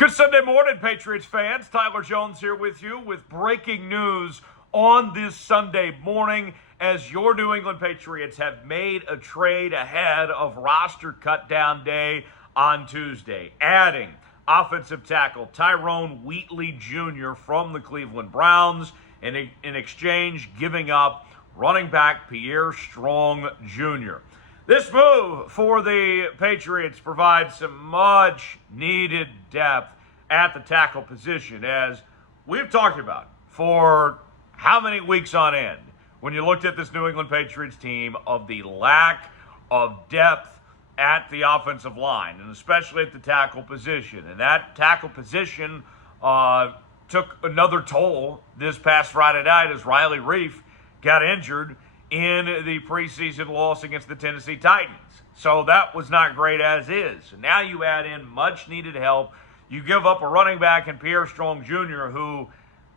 Good Sunday morning, Patriots fans. Tyler Jones here with you with breaking news on this Sunday morning as your New England Patriots have made a trade ahead of roster cut-down day on Tuesday, adding offensive tackle Tyrone Wheatley Jr. from the Cleveland Browns, and in exchange giving up running back Pierre Strong Jr. This move for the Patriots provides some much-needed depth at the tackle position, as we've talked about for how many weeks on end when you looked at this New England Patriots team of the lack of depth at the offensive line, and especially at the tackle position. And that tackle position took another toll this past Friday night as Reiff got injured in the preseason loss against the Tennessee Titans. So that was not great as is. And now you add in much needed help. You give up a running back in Pierre Strong Jr., who,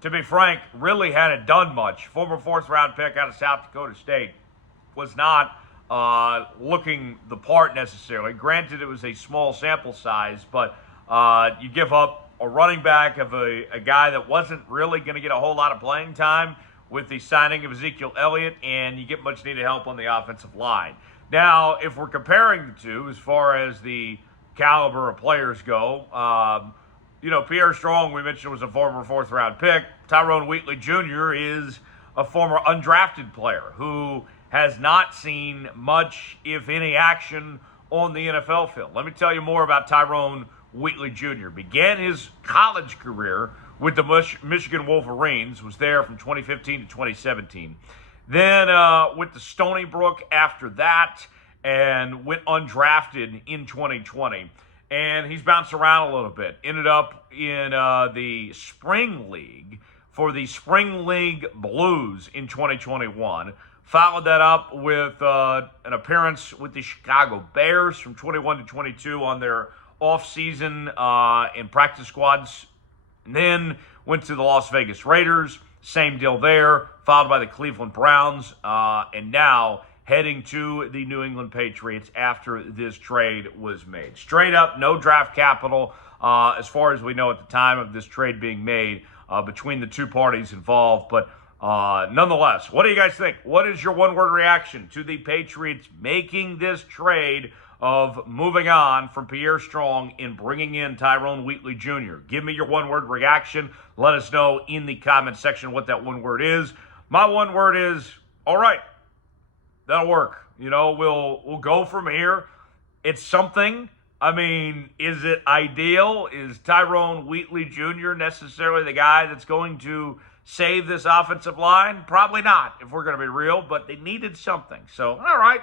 to be frank, really hadn't done much. Former fourth-round pick out of South Dakota State, was not looking the part necessarily. Granted, it was a small sample size, but you give up a running back of a guy that wasn't really going to get a whole lot of playing time with the signing of Ezekiel Elliott, and you get much needed help on the offensive line. Now, if we're comparing the two as far as the caliber of players go, Pierre Strong, we mentioned, was a former fourth-round pick. Tyrone Wheatley Jr. is a former undrafted player who has not seen much, if any, action on the NFL field. Let me tell you more about Tyrone Wheatley Jr. Began his college career with the Michigan Wolverines, was there from 2015 to 2017. Then went to Stony Brook after that and went undrafted in 2020. And he's bounced around a little bit. Ended up in the Spring League for the Spring League Blues in 2021. Followed that up with an appearance with the Chicago Bears from 21 to 22 on their off-season in practice squads. And then went to the Las Vegas Raiders, same deal there, followed by the Cleveland Browns, and now heading to the New England Patriots after this trade was made. Straight up, no draft capital, as far as we know at the time of this trade being made between the two parties involved. But nonetheless, what do you guys think? What is your one-word reaction to the Patriots making this trade of moving on from Pierre Strong and bringing in Tyrone Wheatley Jr.? Give me your one-word reaction. Let us know in the comment section what that one word is. My one word is, all right, that'll work. We'll go from here. It's something. I mean, is it ideal? Is Tyrone Wheatley Jr. necessarily the guy that's going to save this offensive line? Probably not, if we're going to be real, but they needed something. So, all right,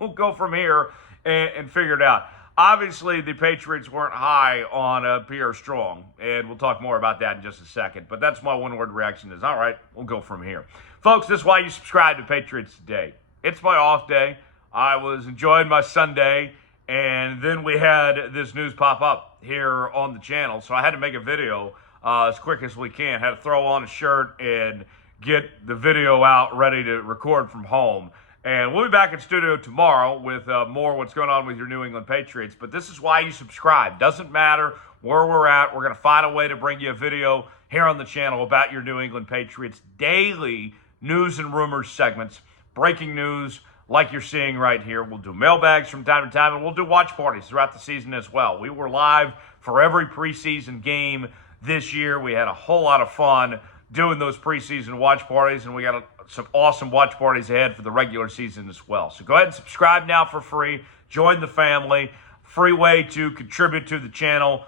we'll go from here and figure it out. Obviously, the Patriots weren't high on Pierre Strong, and we'll talk more about that in just a second. But that's my one-word reaction is, all right, we'll go from here. Folks, this is why you subscribe to Patriots Today. It's my off day. I was enjoying my Sunday, and then we had this news pop up here on the channel, so I had to make a video as quick as we can. Had to throw on a shirt and get the video out ready to record from home. And we'll be back in studio tomorrow with more what's going on with your New England Patriots. But this is why you subscribe. Doesn't matter where we're at. We're going to find a way to bring you a video here on the channel about your New England Patriots. Daily news and rumors segments. Breaking news like you're seeing right here. We'll do mailbags from time to time, and we'll do watch parties throughout the season as well. We were live for every preseason game this year. We had a whole lot of fun doing those preseason watch parties, and we got some awesome watch parties ahead for the regular season as well. So go ahead and subscribe now for free. Join the family. Free way to contribute to the channel.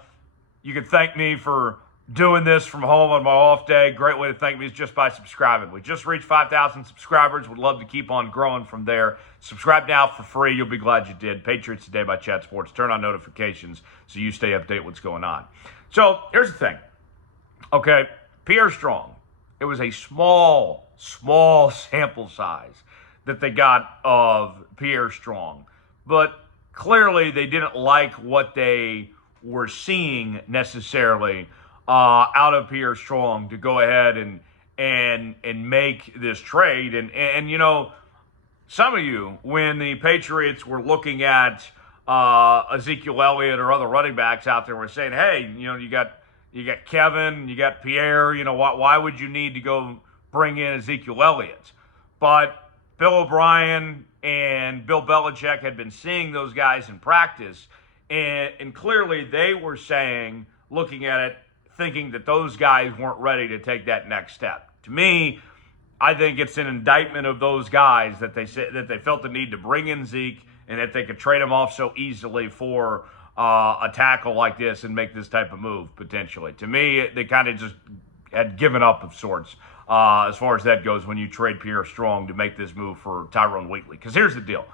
You can thank me for doing this from home on my off day. Great way to thank me is just by subscribing. We just reached 5,000 subscribers. Would love to keep on growing from there. Subscribe now for free. You'll be glad you did. Patriots Today by Chat Sports. Turn on notifications so you stay updated what's going on. So here's the thing. Okay, Pierre Strong. It was a small sample size that they got of Pierre Strong. But clearly they didn't like what they were seeing necessarily out of Pierre Strong to go ahead and make this trade. And some of you, when the Patriots were looking at Ezekiel Elliott or other running backs out there were saying, hey, you got Kevin, you got Pierre, why would you need to go bring in Ezekiel Elliott? But Bill O'Brien and Bill Belichick had been seeing those guys in practice, and clearly they were saying, looking at it, thinking that those guys weren't ready to take that next step. To me, I think it's an indictment of those guys that they said that they felt the need to bring in Zeke and that they could trade him off so easily for a tackle like this and make this type of move potentially. To me, they kind of just had given up of sorts as far as that goes when you trade Pierre Strong to make this move for Tyrone Wheatley. Because here's the deal.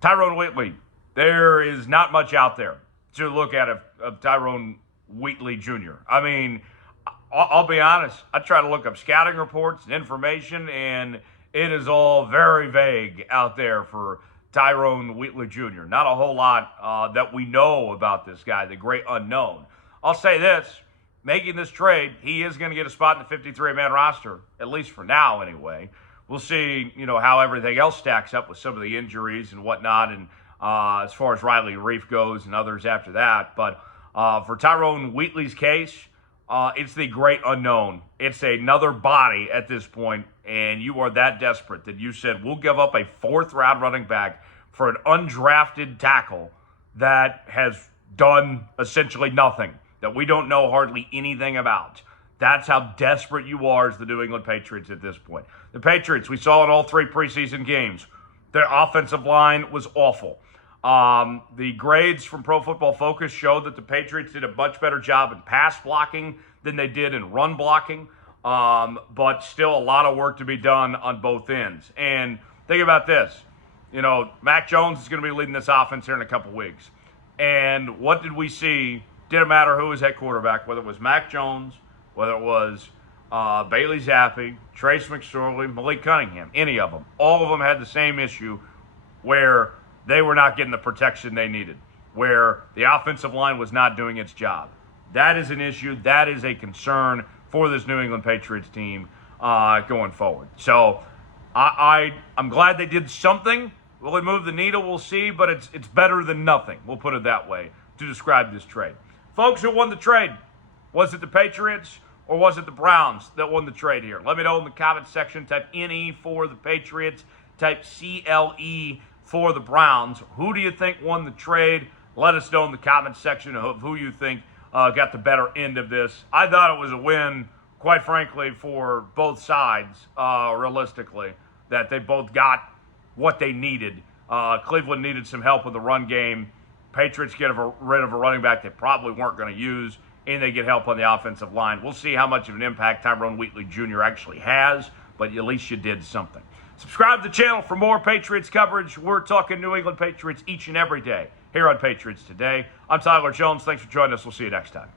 Tyrone Wheatley, there is not much out there to look at of Tyrone Wheatley Jr. I mean, I'll be honest. I try to look up scouting reports and information, and it is all very vague out there for Tyrone Wheatley Jr. Not a whole lot that we know about this guy, the great unknown. I'll say this. Making this trade, he is going to get a spot in the 53-man roster, at least for now anyway. We'll see, how everything else stacks up with some of the injuries and whatnot, and as far as Reiff goes and others after that. But for Tyrone Wheatley's case, it's the great unknown. It's another body at this point, and you are that desperate that you said, we'll give up a fourth-round running back for an undrafted tackle that has done essentially nothing, that we don't know hardly anything about. That's how desperate you are as the New England Patriots at this point. The Patriots, we saw in all three preseason games, their offensive line was awful. The grades from Pro Football Focus showed that the Patriots did a much better job in pass blocking than they did in run blocking, but still a lot of work to be done on both ends. And think about this. Mac Jones is going to be leading this offense here in a couple weeks. And what did we see? Didn't matter who was at quarterback, whether it was Mac Jones, whether it was Bailey Zappi, Trace McSorley, Malik Cunningham, any of them. All of them had the same issue where they were not getting the protection they needed, where the offensive line was not doing its job. That is an issue. That is a concern for this New England Patriots team going forward. So I'm glad they did something. Will it move the needle? We'll see, but it's better than nothing. We'll put it that way to describe this trade. Folks, who won the trade? Was it the Patriots or was it the Browns that won the trade here? Let me know in the comments section. Type NE for the Patriots. Type CLE for the Browns. Who do you think won the trade? Let us know in the comments section of who you think got the better end of this. I thought it was a win, quite frankly, for both sides, realistically, that they both got what they needed. Cleveland needed some help with the run game. Patriots get rid of a running back they probably weren't going to use, and they get help on the offensive line. We'll see how much of an impact Tyrone Wheatley Jr. actually has, but at least you did something. Subscribe to the channel for more Patriots coverage. We're talking New England Patriots each and every day here on Patriots Today. I'm Tyler Jones. Thanks for joining us. We'll see you next time.